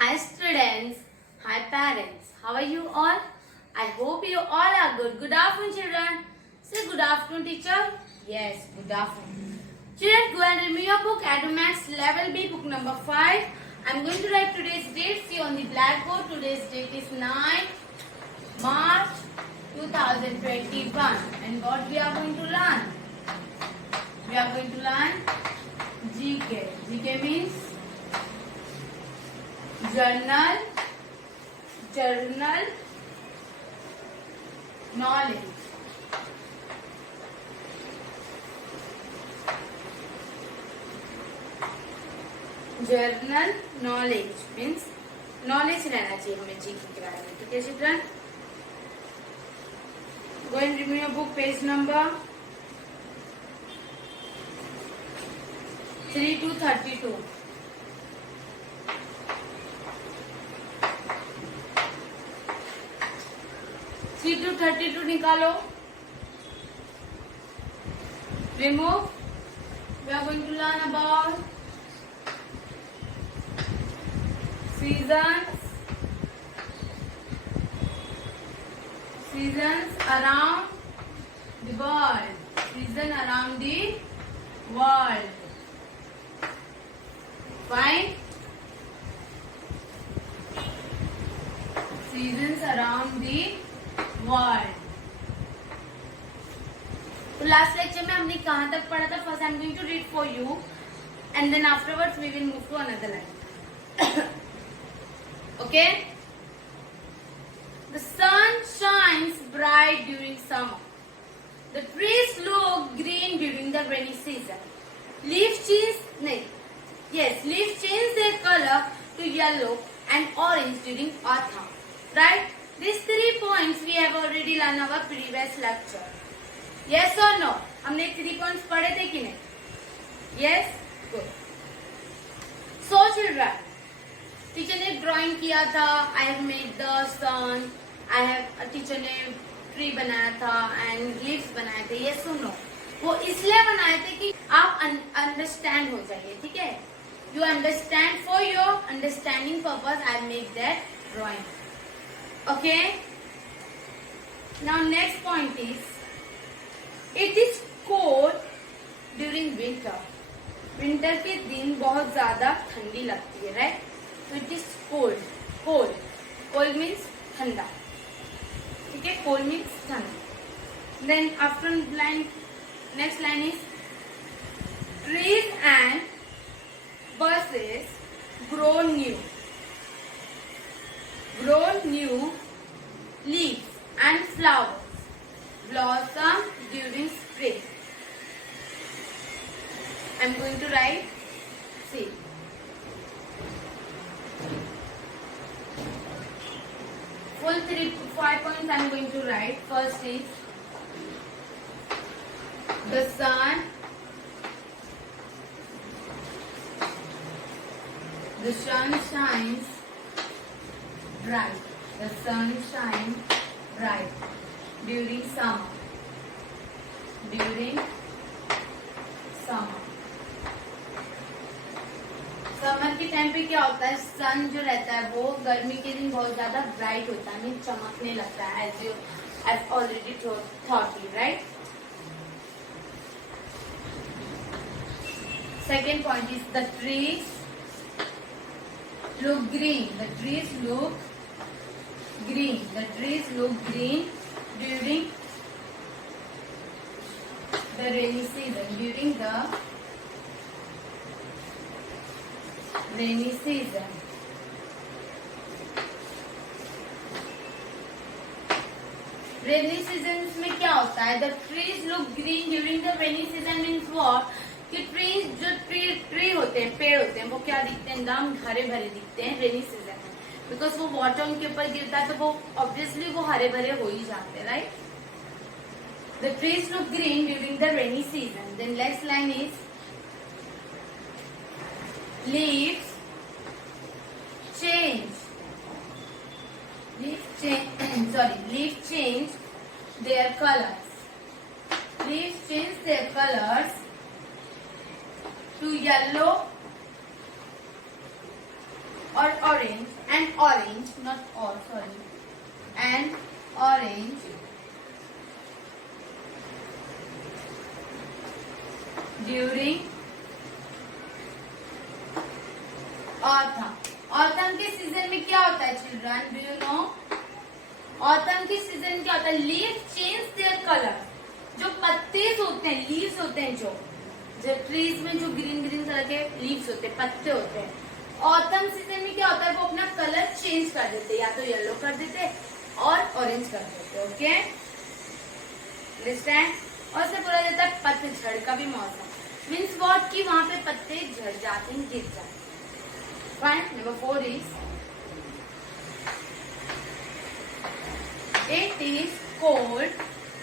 Hi students, hi parents, how are you all? I hope you all are good. Good afternoon children. Say good afternoon teacher. Yes, good afternoon. Children, go and read me your book Adomax Level B book number 5. I am going to write today's date. See on the blackboard. Today's date is 9 March 2021. And what we are going to learn? We are going to learn GK. GK means Journal knowledge. Journal knowledge means knowledge रहना चाहिए हमें GK के बारे में. ठीक है children? Go and read me your book page number 3 to 32. Three to 32 निकालो. Remove. We are going to learn about seasons around the world. Season around the world. Fine. Seasons around the world. तो last lecture में हमने कहां तक पढ़ा था? First I am going to read for you and then afterwards we will move to another line. Okay. The sun shines bright during summer. The trees look green during the rainy season. Leaf change their colour to yellow and orange during autumn. Right? These 3 points we have already learned our previous lecture. Yes or no? हमने 3 points पढ़े थे कि नहीं? Yes? Good. So children, teacher ने drawing किया था. I have made the sun. Teacher ने tree बनाया था and leaves बनाए थे. Yes or no? वो इसलिए बनाए थे कि आप अंडरस्टैंड हो जाइए. ठीक है? You understand, for your understanding purpose I make that drawing. Okay. Now next point is, it is cold during winter. Winter के दिन बहुत ज़्यादा ठंडी लगती है, right? So it is cold. Cold means ठंडा. ठीक है? Cold means ठंडा. Then after line, next line is, trees and bushes grow new leaves and flowers blossom during spring. I am going to write. See. Full 5 points I am going to write. First is, the sun shines bright. The sun shines bright during summer. Summer के time पे क्या होता है? सन जो रहता है वो गर्मी के दिन बहुत ज्यादा ब्राइट होता है, मीन चमकने लगता है. As you have already thought you, right? Second point is, the trees look green. The trees look green during the rainy season. Rainy seasons में क्या होता है? The trees look green during the rainy season means what? कि trees जो tree होते हैं, पेड़ होते हैं, वो क्या दिखते हैं? एकदम हरे भरे दिखते हैं रेनी सीजन में. बिकॉज वो वाटर उनके ऊपर गिरता है तो वो ऑब्वियसली वो हरे भरे हो ही जाते हैं, right? The trees look green during the rainy season. Then next line is, leaves change their colors. Leaves change their colors to yellow or orange, and orange, not or, sorry, and orange during autumn. Autumn के season में क्या होता है children, do you know? Autumn के season क्या होता है? Leave change their colour. जो पत्ते होते हैं, लीव्स होते हैं, जो ट्रीज में जो ग्रीन ग्रीन कलर के लीव्स होते हैं, पत्ते होते हैं, ऑटम सीजन में क्या होता है? वो अपना कलर चेंज कर देते हैं, या तो येलो कर देते और ऑरेंज कर देते. Okay, understand? और से बोला जाता है पतझड़ का भी मौसम. मीन्स व्हाट, कि वहां पे पत्ते झड़ जाते हैं, गिर जाते हैं. Fine. Number 4 is, it is cold.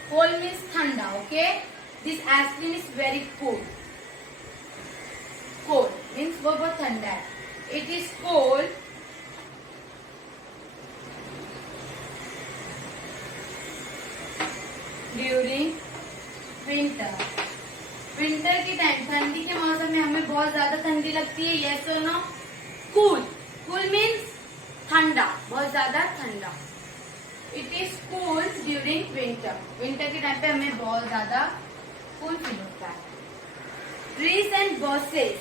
Cold means thanda. Okay. This ice cream is very cold. Cold means वो बहुत ठंडा है. It is cold during winter. Winter के टाइम, ठंडी के मौसम में हमें बहुत ज्यादा ठंडी लगती है. Yes or no? Cool. Cool means ठंडा, बहुत ज्यादा ठंडा. It is cool during winter. Winter के टाइम पे हमें बहुत ज्यादा cool फील होता है. Trees and bushes.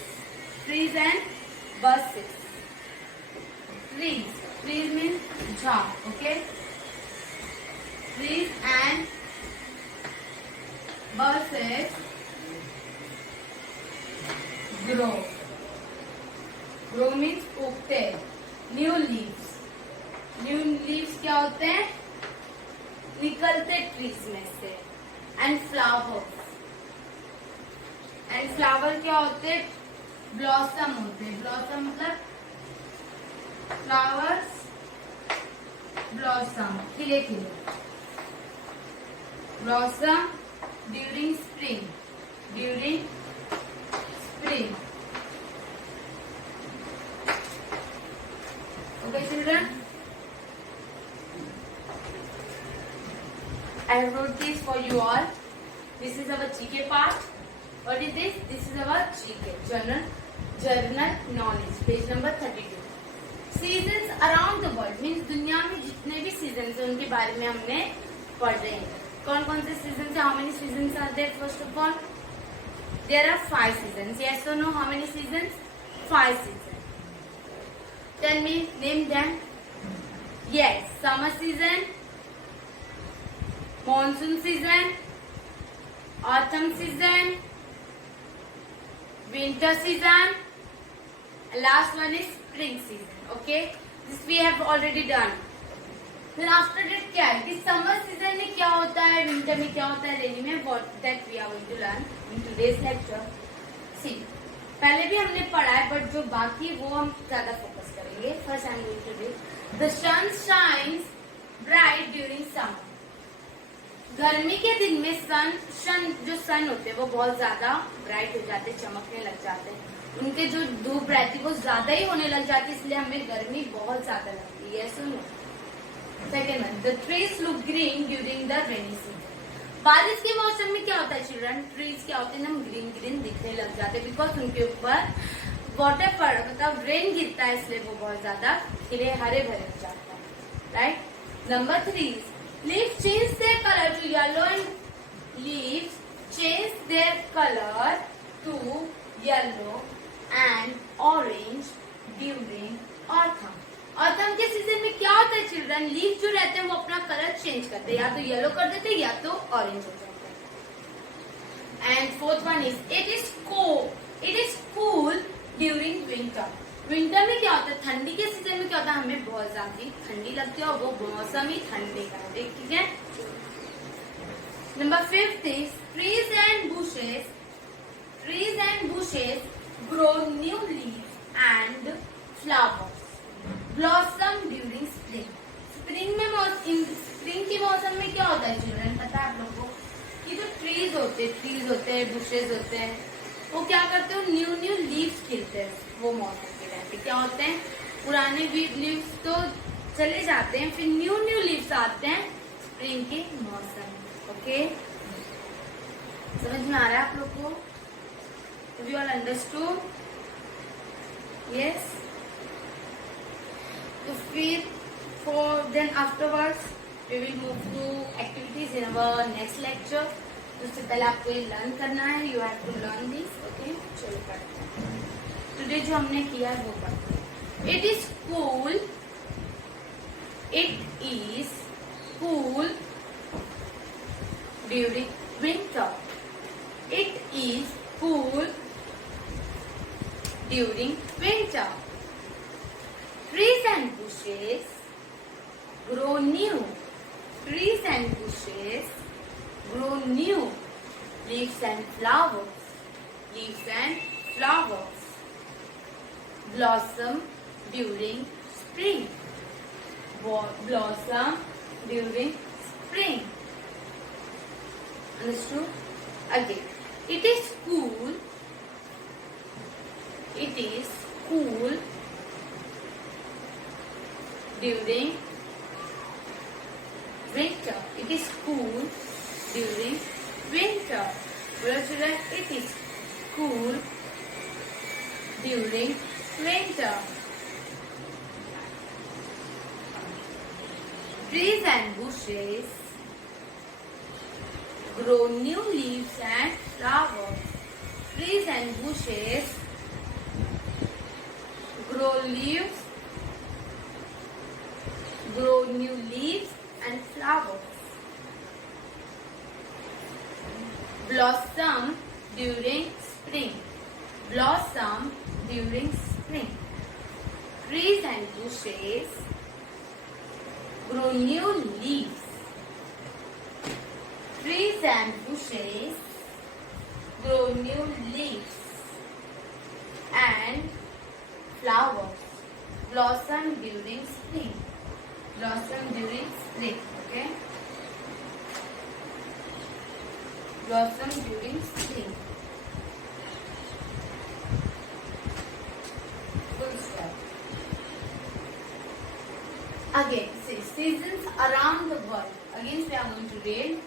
Trees and bushes. Trees. Trees means झाड़. Okay. Trees and bushes grow. Grow means उगते. New leaves. New leaves क्या होते हैं? निकलते ट्रीज में से. And flowers. And flower क्या होते हैं? ब्लॉसम होते हैं. ब्लॉसम मतलब फ्लावर्स, ब्लॉसम, खिले खिले. Blossom during spring. During spring. Okay, children? I wrote this for you all. This is our GK part. What is this? This is our GK, General Knowledge, page number 32. Seasons around the world means दुनिया में जितने भी seasons हैं उनके बारे में हमने पढ़ रहे हैं. कौन कौन से seasons हैं? How many seasons are there? First of all, there are 5 seasons. Yes or no? How many seasons? 5 seasons. Tell me, name them. Yes, summer season, monsoon season, autumn season, winter season, and last one is spring season. Okay, this we have already done. Then after that क्या है कि summer season में क्या होता है, winter में क्या होता है, rainy में, what that we are going to learn in today's lecture. See, पहले भी हमने पढ़ा है, बट जो बाकी वो हम ज्यादा फोकस करेंगे. First I am going to read. The sun shines bright during summer. गर्मी के दिन में जो सन होते हैं वो बहुत ज्यादा ब्राइट हो जाते, चमकने लग जाते हैं. उनके जो धूप रहती है वो ज्यादा ही होने लग जाती है, इसलिए हमें गर्मी बहुत ज्यादा लगती है. सुनो. Second one, the trees look green during the rainy season. बारिश के मौसम में क्या होता है चिल्ड्रन? ट्रीज क्या होते हैं ना, ग्रीन ग्रीन दिखने लग जाते हैं, बिकॉज उनके ऊपर वाटर पड़, मतलब रेन गिरता है, इसलिए वो बहुत ज्यादा खिले हरे भरे हो जाता है. Right. Number 3, leaves change their colour to yellow and leaves change their colour to yellow and orange during autumn. Autumn के सीजन में क्या होता है चिल्ड्रन? लीफ जो रहते हैं वो अपना कलर चेंज करते हैं, या तो येलो कर देते हैं या तो ऑरेंज हो जाते हैं. And fourth one is it is cool during winter. Winter में क्या होता है? ठंडी के सीजन में क्या होता है? हमें बहुत ज्यादा ठंडी लगती है और वो मौसम ही ठंडे का है. ठीक है. Number 5 is trees and bushes grow new leaves and flowers. Blossom during spring. Spring के मौसम में क्या होता है चिल्ड्रन? पता है आप लोगों को कि जो ट्रीज होते हैं, बुशेज होते हैं, वो क्या करते हैं? न्यू लीव्स खिलते हैं. वो मौसम के टाइम पे क्या होते हैं? पुराने लीव्स तो चले जाते हैं, फिर न्यू लीव्स आते हैं स्प्रिंग के मौसम में. ओके, समझ में आ रहा है आप लोग को? You all understood? Yes. फिर then afterwards we will move to activities in our next lecture. तो उससे पहले आपको ये लर्न करना है. You have to learn this. Okay, चलो पढ़ते हैं. टुडे जो हमने किया है वो पढ़ते हैं. It is cool. It is cool during winter. It is cool during winter. Trees and bushes grow new. Trees and bushes grow new. Leaves and flowers. Leaves and flowers blossom during spring. Blossom during spring. Understood? Again. It is cool. It is cool during winter. It is cool during winter. Well, children, it is cool during winter. Trees and bushes grow new leaves and flowers. Trees and bushes grow new leaves and flowers. Blossom during spring. Blossom during spring. Trees and bushes grow new leaves. Trees and bushes grow new leaves and flowers. Blossom during spring. Blossom during spring. Okay. Blossom during spring. Full stop. Again, see seasons around the world. Again, we are going to read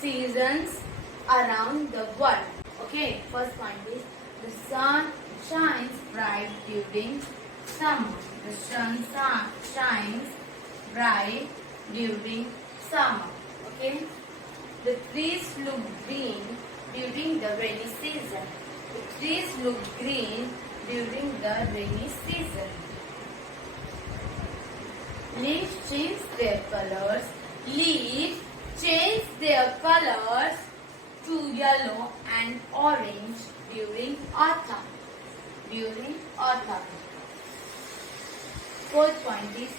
seasons around the world. Okay, first point is the sun shines bright during summer. The sun shines bright during summer. Okay, the trees look green during the rainy season. The trees look green during the rainy season. Leaves change their colors. Leaves change their colors to yellow and orange during autumn. During autumn. Fourth point is,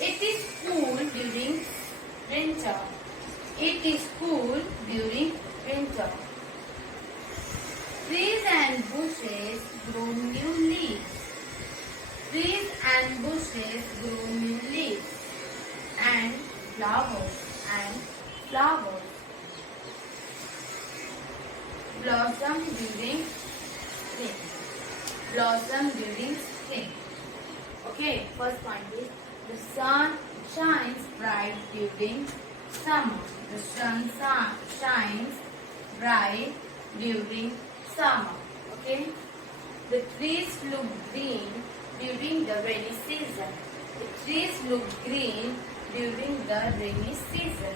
it is cool during winter. It is cool during winter. Trees and bushes grow new leaves. Trees and bushes grow new leaves and flowers. Blossom during spring. Blossom during spring. Okay, first point is the sun shines bright during summer. The sun shines bright during summer. Okay, the trees look green during the rainy season. The trees look green during the rainy season.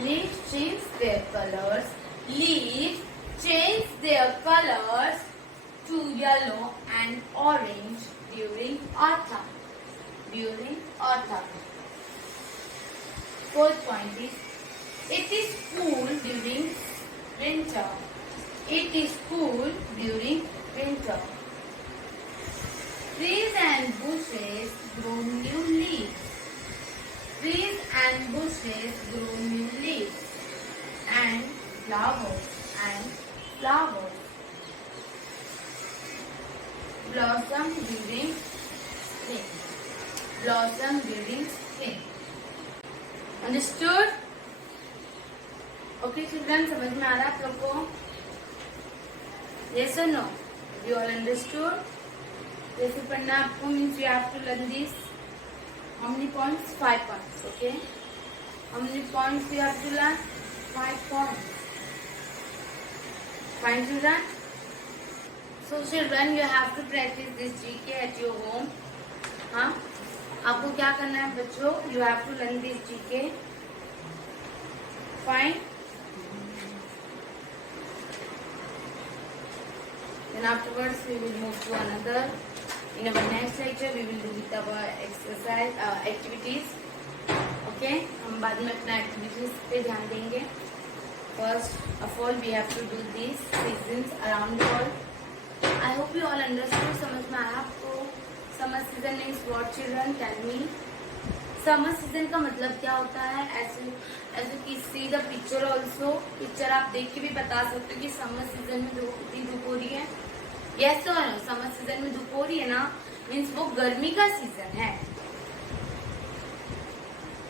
Leaves change their colors. Leaves change their colors to yellow and orange during autumn. During autumn. Fourth point is, it is cool during winter. It is cool during winter. Trees and bushes grow new leaves. Trees and bushes grow new leaves and flowers. Blossom during spring. Blossom during spring. Understood? Okay, children, समझ में आ रहा है आप लोग को? Yes or no? You all understood? जैसे पढ़ना आपको means you have to learn this. How many points? 5 points. Okay. How many points you have to learn? 5 points. Fine, children. So children, you have to practice this GK at your home. हाँ, आपको क्या करना है बच्चों? You have to learn this GK. Fine. Then afterwards we will move to another. In our next lecture we will do with our exercise activities. Okay? हम बाद में अपना activities पे ध्यान देंगे. First of all we have to do these seasons around the world. I hope you all understood. समझ में आया आपको? Summer season means what children? Tell me. Summer season का मतलब क्या होता है? ऐसे कि see the picture also. Picture आप देख के भी बता सकते हो कि summer season में कितनी धूप हो रही है. Yes or no? Summer season में धूप हो रही है ना? Means वो गर्मी का season है.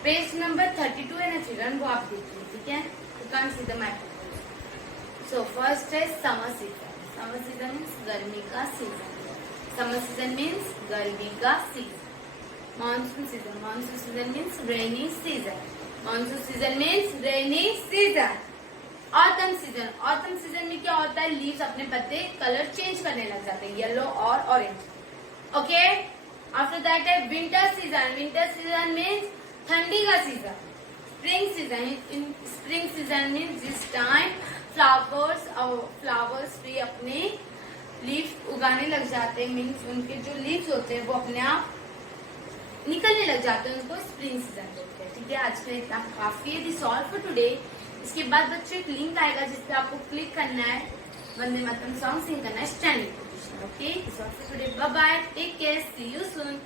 पेज नंबर 32 है ना चिल्ड्रन, वो आप देखिए, ठीक है? You can't see the microphone. So first is summer season. Summer season means गर्मी का season. Summer season means गर्मी का season. Monsoon season. Monsoon season means rainy season. Monsoon season means rainy season. Autumn season. Autumn season में क्या होता है? Leaves अपने पत्ते कलर चेंज करने लग जाते हैं, येलो और ऑरेंज. Okay? After that है winter season. Winter season means ठंडी का सीजन. Spring season. इन स्प्रिंग सीजन में जिस टाइम फ्लावर्स भी अपने लीव्स उगाने लग जाते हैं, मीन्स उनके जो लीव्स होते हैं वो अपने आप निकलने लग जाते हैं, उनको स्प्रिंग सीजन बोलते हैं. ठीक है, आज के लिए इतना काफी है. This all for today. इसके बाद बच्चों एक लिंक आएगा जिसपे आपको क्लिक करना है, वंदे मातरम सॉन्ग सिंग करना है, standing position. Okay, this all for today. Bye bye, take care, see you soon.